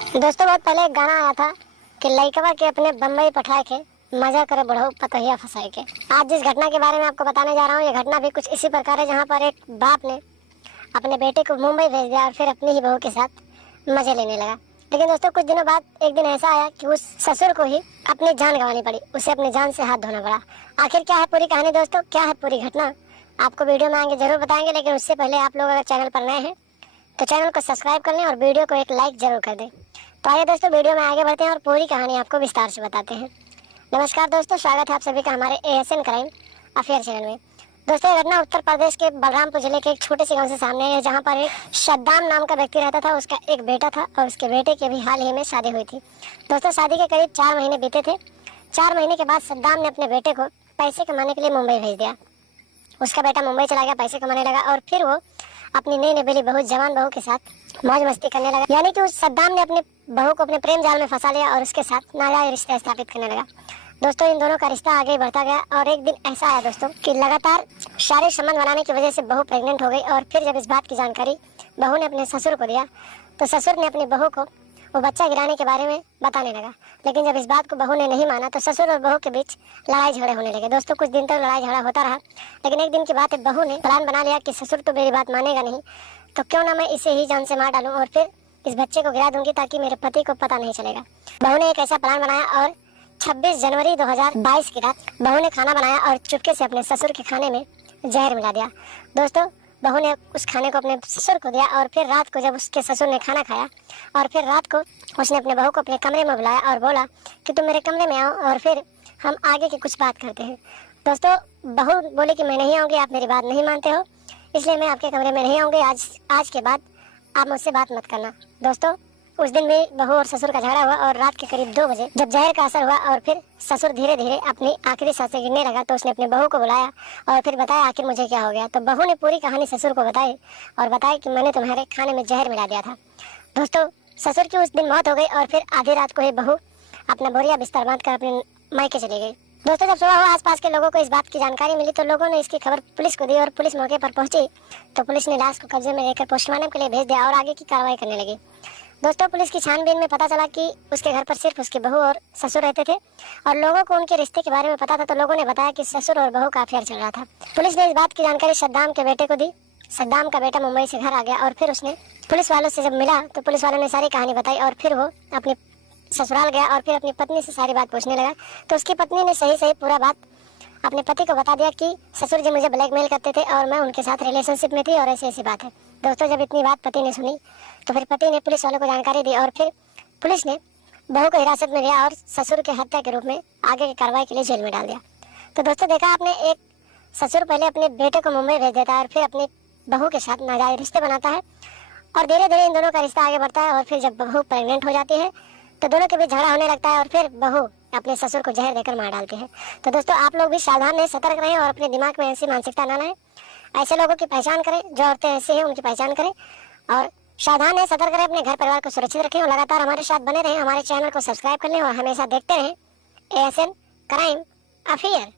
दोस्तों बहुत पहले एक गाना आया था कि लइकवा के अपने बम्बई पठाए के मजा करे बढ़ो पतोहिया फंसाए के। आज जिस घटना के बारे में आपको बताने जा रहा हूँ, ये घटना भी कुछ इसी प्रकार है, जहाँ पर एक बाप ने अपने बेटे को मुंबई भेज दिया और फिर अपनी ही बहू के साथ मजे लेने लगा। लेकिन दोस्तों कुछ दिनों बाद एक दिन ऐसा आया कि उस ससुर को ही अपनी जान गंवानी पड़ी, उसे अपनी जान से हाथ धोना पड़ा। आखिर क्या है पूरी कहानी दोस्तों, क्या है पूरी घटना, आपको वीडियो में आगे जरूर बताएंगे। लेकिन उससे पहले आप लोग अगर चैनल पर नए हैं तो चैनल को सब्सक्राइब कर लें और वीडियो को एक लाइक जरूर कर दें। तो आइए दोस्तों वीडियो में आगे बढ़ते हैं और पूरी कहानी आपको विस्तार से बताते हैं। नमस्कार दोस्तों, स्वागत है आप सभी का हमारे ASN क्राइम अफेयर चैनल में। दोस्तों ये घटना उत्तर प्रदेश के बलरामपुर जिले के एक छोटे से गांव से सामने है, जहां पर एक सद्दाम नाम का व्यक्ति रहता था। उसका एक बेटा था और उसके बेटे की अभी हाल ही में शादी हुई थी। दोस्तों शादी के करीब 4 महीने बीते थे। 4 महीने के बाद सद्दाम ने अपने बेटे को पैसे कमाने के लिए मुंबई भेज दिया। उसका बेटा मुंबई चला गया, पैसे कमाने लगा और फिर वो अपनी नई नवेली बहू, जवान बहू के साथ मौज मस्ती करने लगा। यानी कि उस सद्दाम ने अपने बहू को अपने प्रेम जाल में फंसा लिया और उसके साथ नाजायज रिश्ता स्थापित करने लगा। दोस्तों इन दोनों का रिश्ता आगे बढ़ता गया और एक दिन ऐसा आया दोस्तों कि लगातार शारीरिक संबंध बनाने की वजह से बहू प्रेग्नेंट हो गई। और फिर जब इस बात की जानकारी बहू ने अपने ससुर को दिया तो ससुर ने अपनी बहू को वो बच्चा गिराने के बारे में बताने लगा। लेकिन जब इस बात को बहू ने नहीं माना तो ससुर और बहू के बीच लड़ाई झगड़े होने लगे। दोस्तों कुछ दिन तक लड़ाई झगड़ा होता रहा, लेकिन एक दिन की बात है, बहू ने प्लान बना लिया कि ससुर तो मेरी बात मानेगा नहीं, तो क्यों ना मैं इसे ही जान से मार डालूं और फिर इस बच्चे को गिरा दूंगी ताकि मेरे पति को पता नहीं चलेगा। बहू ने एक ऐसा प्लान बनाया और 26 जनवरी 2022 की रात बहू ने खाना बनाया और चुपके से अपने ससुर के खाने में जहर मिला दिया। दोस्तों बहू ने उस खाने को अपने ससुर को दिया और फिर रात को जब उसके ससुर ने खाना खाया और फिर रात को उसने अपने बहू को अपने कमरे में बुलाया और बोला कि तुम मेरे कमरे में आओ और फिर हम आगे की कुछ बात करते हैं। दोस्तों बहू बोली कि मैं नहीं आऊँगी, आप मेरी बात नहीं मानते हो, इसलिए मैं आपके कमरे में नहीं आऊँगी, आज के बाद आप मुझसे बात मत करना। दोस्तों उस दिन भी बहू और ससुर का झगड़ा हुआ और रात के करीब 2 बजे जब जहर का असर हुआ और फिर ससुर धीरे धीरे अपनी आखिरी सांसें गिरने लगा तो उसने अपने बहू को बुलाया और फिर बताया आखिर मुझे क्या हो गया। तो बहू ने पूरी कहानी ससुर को बताई और बताया कि मैंने तुम्हारे खाने में जहर मिला दिया था। दोस्तों ससुर की उस दिन मौत हो गई और फिर आधी रात को ही बहू अपना बोरिया बिस्तर बांध कर अपने मायके चली गई। दोस्तों जब सुबह हुआ आसपास के लोगों को इस बात की जानकारी मिली तो लोगों ने इसकी खबर पुलिस को दी और पुलिस मौके पर पहुंची तो पुलिस ने लाश को कब्जे में लेकर पोस्टमार्टम के लिए भेज दिया और आगे की कार्रवाई करने लगी। दोस्तों पुलिस की छानबीन में पता चला कि उसके घर पर सिर्फ उसकी बहू और ससुर रहते थे और लोगों को उनके रिश्ते के बारे में पता था, तो लोगों ने बताया कि ससुर और बहू का अफेयर चल रहा था। पुलिस ने इस बात की जानकारी सद्दाम के बेटे को दी। सद्दाम का बेटा मुंबई से घर आ गया और फिर उसने पुलिस वालों से जब मिला तो पुलिस वालों ने सारी कहानी बताई और फिर वो अपने ससुराल गया और फिर अपनी पत्नी से सारी बात पूछने लगा। तो उसकी पत्नी ने सही सही पूरा बात अपने पति को बता दिया कि ससुर जी मुझे ब्लैकमेल करते थे और मैं उनके साथ रिलेशनशिप में थी और ऐसी ऐसी बात है। दोस्तों जब इतनी बात पति ने सुनी तो फिर पति ने पुलिस वालों को जानकारी दी और फिर पुलिस ने बहू को हिरासत में लिया और ससुर के हत्या के रूप में आगे की कार्रवाई के लिए जेल में डाल दिया। तो दोस्तों देखा आपने, एक ससुर पहले अपने बेटे को मुंबई भेज देता है और फिर अपनी बहू के साथ नाजायज रिश्ते बनाता है और धीरे धीरे इन दोनों का रिश्ता आगे बढ़ता है और फिर जब बहू प्रेग्नेंट हो जाती है तो दोनों के बीच झगड़ा होने लगता है और फिर बहू अपने ससुर को जहर देकर मार डालती है। तो दोस्तों आप लोग भी सावधान रहें, सतर्क रहें और अपने दिमाग में ऐसी मानसिकता ना लाएं। ऐसे लोगों की पहचान करें, जो औरतें ऐसी हैं उनकी पहचान करें और सावधान रहें, सतर्क रहें, अपने घर परिवार को सुरक्षित रखें और लगातार हमारे साथ बने रहें। हमारे चैनल को सब्सक्राइब कर लें और हमेशा देखते रहें ASN क्राइम अफेयर।